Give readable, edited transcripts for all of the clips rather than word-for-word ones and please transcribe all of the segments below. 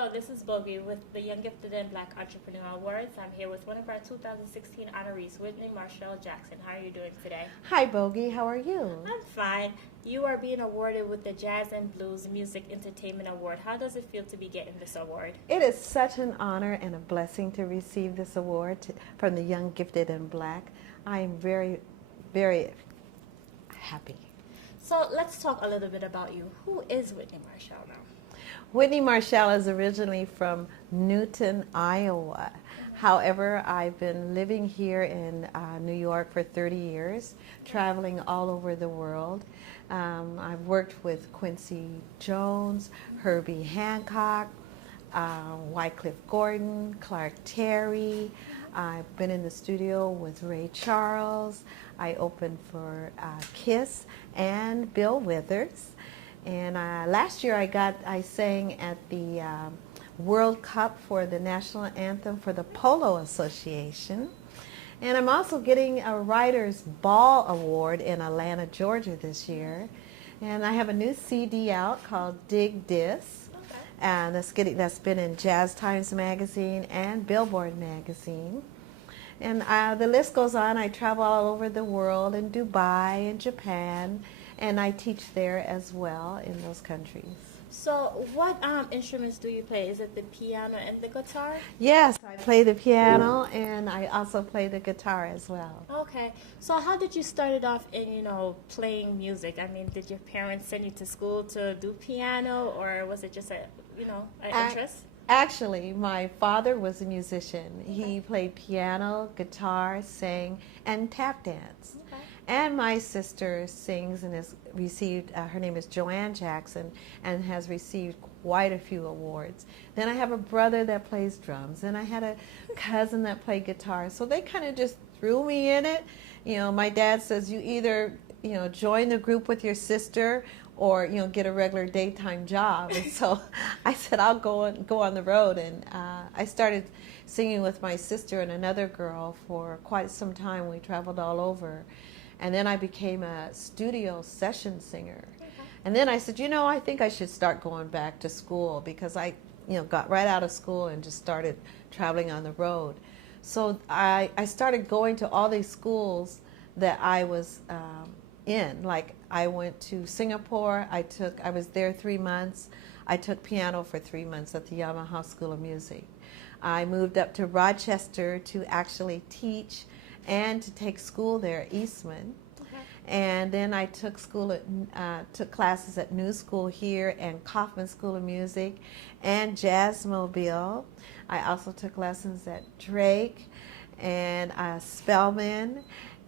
Hello, this is Bogey with the Young Gifted and Black Entrepreneur Awards. I'm here with one of our 2016 honorees, Whitney Marchelle Jackson. How are you doing today? Hi, Bogey. How are you? I'm fine. You are being awarded with the Jazz and Blues Music Entertainment Award. How does it feel to be getting this award? It is such an honor and a blessing to receive this award from the Young Gifted and Black. I am very, very happy. So let's talk a little bit about you. Who is Whitney Marchelle now? Whitney Marchelle is originally from Newton, Iowa. However, I've been living here in New York for 30 years, traveling all over the world. I've worked with Quincy Jones, Herbie Hancock, Wycliffe Gordon, Clark Terry. I've been in the studio with Ray Charles. I opened for Kiss and Bill Withers. And last year I sang at the World Cup for the national anthem for the Polo Association. And I'm also getting a Writers Ball Award in Atlanta, Georgia this year. And I have a new CD out called Dig Dis. And that's been in Jazz Times Magazine and Billboard Magazine. And the list goes on. I travel all over the world, in Dubai and Japan, and I teach there as well in those countries. So what instruments do you play? Is it the piano and the guitar? Yes, I play the piano and I also play the guitar as well. Okay. So how did you start it off in, playing music? I mean, did your parents send you to school to do piano, or was it just an interest? Actually, my father was a musician. He played piano, guitar, sang, and tap dance. Okay. And my sister sings and has received, her name is Joanne Jackson, and has received quite a few awards. Then I have a brother that plays drums, and I had a cousin that played guitar. So they kind of just threw me in it. My dad says, you either, join the group with your sister or, get a regular daytime job. And so I said, I'll go on the road. And I started singing with my sister and another girl for quite some time. We traveled all over. And then I became a studio session singer. Okay. And then I said, I think I should start going back to school, because I, got right out of school and just started traveling on the road. So I started going to all these schools that I was in. Like, I went to Singapore. I was there 3 months. I took piano for 3 months at the Yamaha School of Music. I moved up to Rochester to actually teach and to take school there at Eastman. Okay. And then I took classes at New School here and Kaufman School of Music and Jazzmobile. I also took lessons at Drake and Spelman,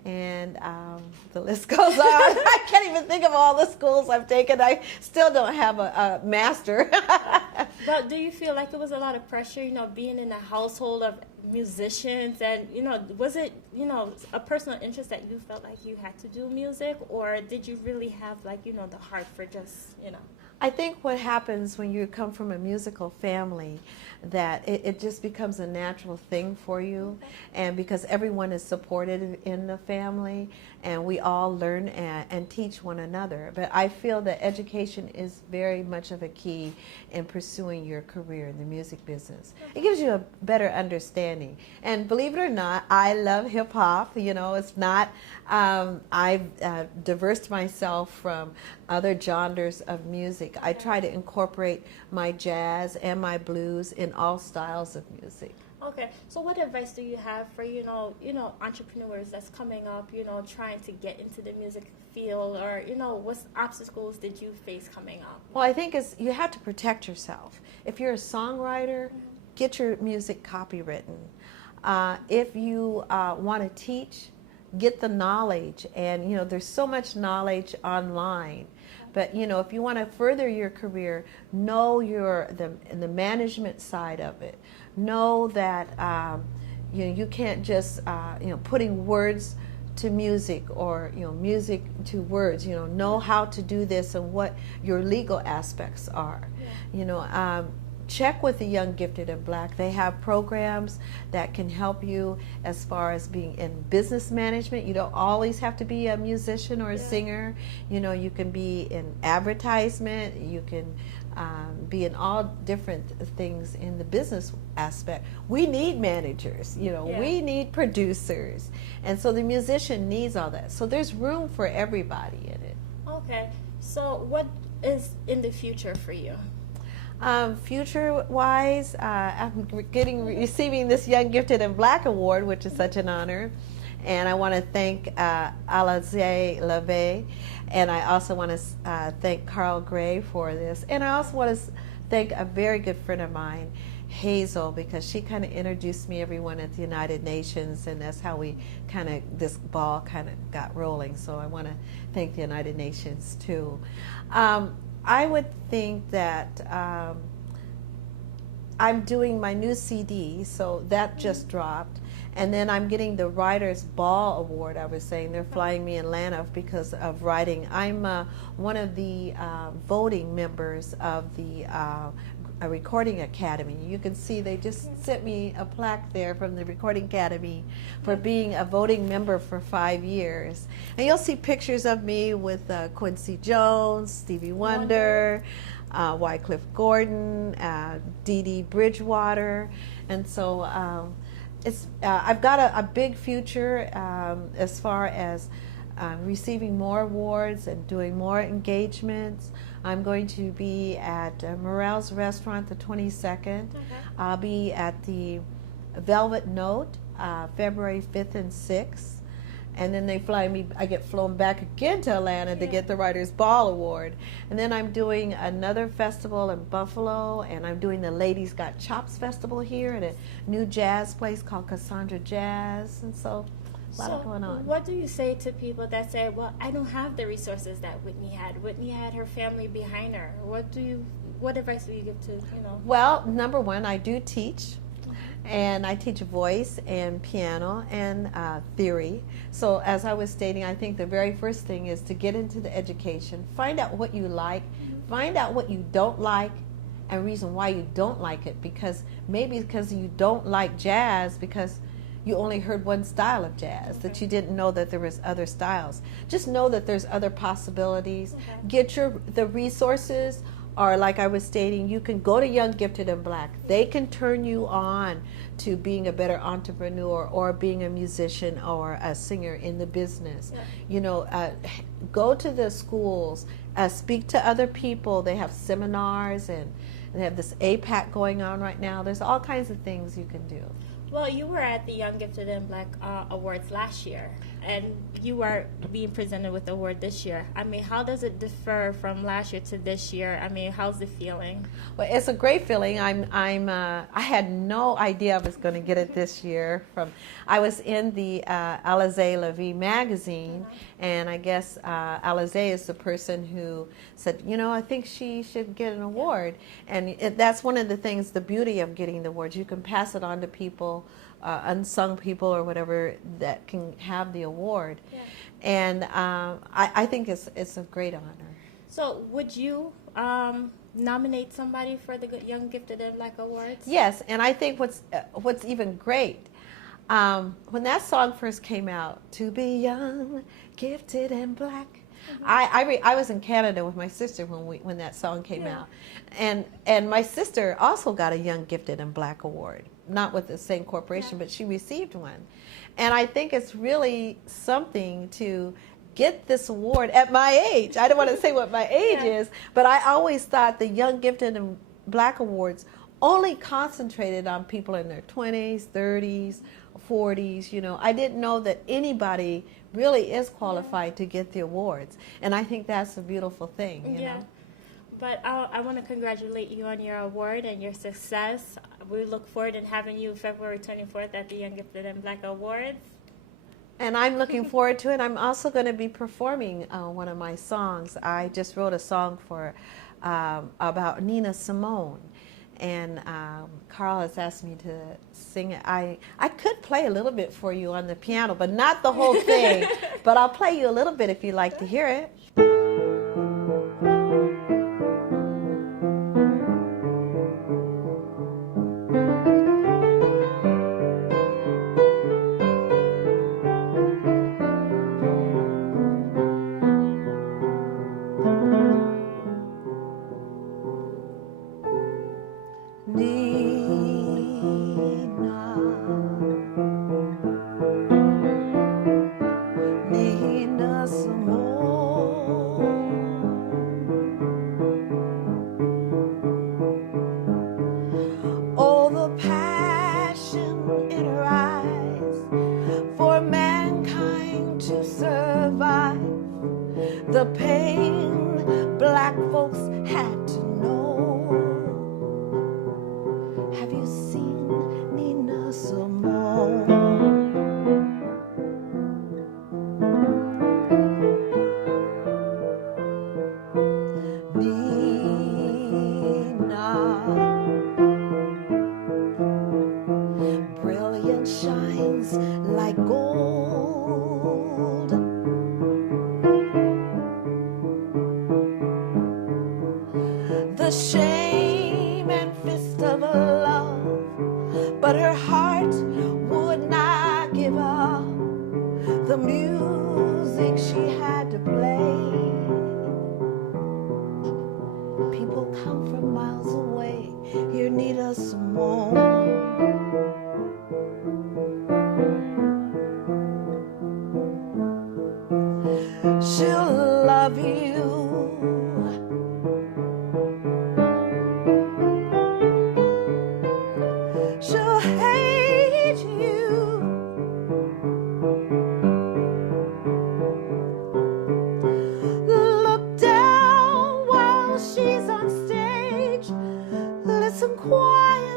and the list goes on. I can't even think of all the schools I've taken. I still don't have a master. But do you feel like there was a lot of pressure, being in a household of musicians, and was it a personal interest that you felt like you had to do music, or did you really have the heart for just I think what happens when you come from a musical family, that it just becomes a natural thing for you. Okay. And because everyone is supported in the family, and we all learn and teach one another. But I feel that education is very much of a key in pursuing your career in the music business. Okay. It gives you a better understanding. And believe it or not, I love hip hop. It's not, I've diversified myself from other genres of music. I try to incorporate my jazz and my blues in all styles of music. Okay, so what advice do you have for entrepreneurs that's coming up, trying to get into the music field, or what obstacles did you face coming up? Well, I think you have to protect yourself. If you're a songwriter, get your music copywritten. If you want to teach, get the knowledge, and there's so much knowledge online. But if you want to further your career, know the management side of it. Know that you can't just putting words to music, or music to words. Know how to do this and what your legal aspects are. Yeah. Check with the Young Gifted and Black. They have programs that can help you as far as being in business management. You don't always have to be a musician or a singer. You can be in advertisement. You can be in all different things in the business aspect. We need managers, we need producers. And so the musician needs all that. So there's room for everybody in it. Okay. So what is in the future for you? Future-wise, I'm receiving this Young Gifted and Black Award, which is such an honor. And I want to thank Alize LeVay, and I also want to thank Carl Gray for this. And I also want to thank a very good friend of mine, Hazel, because she kind of introduced me everyone at the United Nations, and that's how this ball kind of got rolling. So I want to thank the United Nations too. I would think that I'm doing my new CD, so that just dropped. And then I'm getting the Writers Ball Award. I was saying they're flying me in Atlanta because of writing. I'm one of the voting members of the Recording Academy. You can see they just sent me a plaque there from the Recording Academy for being a voting member for 5 years. And you'll see pictures of me with Quincy Jones, Stevie Wonder, Wycliffe Gordon, Dee Dee Bridgewater. And so I've got a big future as far as receiving more awards and doing more engagements. I'm going to be at Morel's Restaurant the 22nd. I'll be at the Velvet Note February 5th and 6th. And then I get flown back again to Atlanta to get the Writers Ball Award. And then I'm doing another festival in Buffalo, and I'm doing the Ladies Got Chops Festival here at a new jazz place called Cassandra Jazz. And so a lot going on. What do you say to people that say, well, I don't have the resources that Whitney had? Whitney had her family behind her. What advice do you give to, Well, number one, I do teach. And I teach voice and piano and theory. So as I was stating, I think the very first thing is to get into the education, find out what you like, find out what you don't like, and reason why you don't like it. Because maybe because you don't like jazz because you only heard one style of jazz, that you didn't know that there was other styles. Just know that there's other possibilities. Get the resources. Or like I was stating, you can go to Young Gifted and Black. They can turn you on to being a better entrepreneur or being a musician or a singer in the business. Go to the schools, speak to other people. They have seminars and they have this APAC going on right now. There's all kinds of things you can do. Well, you were at the Young Gifted and Black Awards last year, and you are being presented with the award this year. I mean, how does it differ from last year to this year? I mean, how's the feeling? Well, it's a great feeling. I had no idea I was going to get it this year. I was in the Alize LeVay magazine, and I guess Alize is the person who said, I think she should get an award. And that's one of the things, the beauty of getting the awards. You can pass it on to people, unsung people or whatever that can have the award. And I think it's a great honor. So would you nominate somebody for the Young Gifted and Black Awards? Yes, and I think what's even great, when that song first came out, To Be Young, Gifted and Black, I was in Canada with my sister when that song came out, and my sister also got a Young Gifted and Black Award, not with the same corporation, but she received one. And I think it's really something to get this award at my age. I don't want to say what my age is, but I always thought the Young Gifted and Black Awards only concentrated on people in their 20s, 30s, 40s. I didn't know that anybody really is qualified to get the awards. And I think that's a beautiful thing, you know. But I want to congratulate you on your award and your success. We look forward to having you February 24th at the Young Gifted and Black Awards. And I'm looking forward to it. I'm also going to be performing one of my songs. I just wrote a song about Nina Simone. And Carl has asked me to sing it. I could play a little bit for you on the piano, but not the whole thing. But I'll play you a little bit if you'd like to hear it. Have you seen Nina Simone? Nina, brilliant, shines like gold. The shame and fist of love, but her heart would not give up the music she had to play. People come from miles away, hear Nina Simone. She'll love you. She'll hate you. Look down while she's on stage. Listen quiet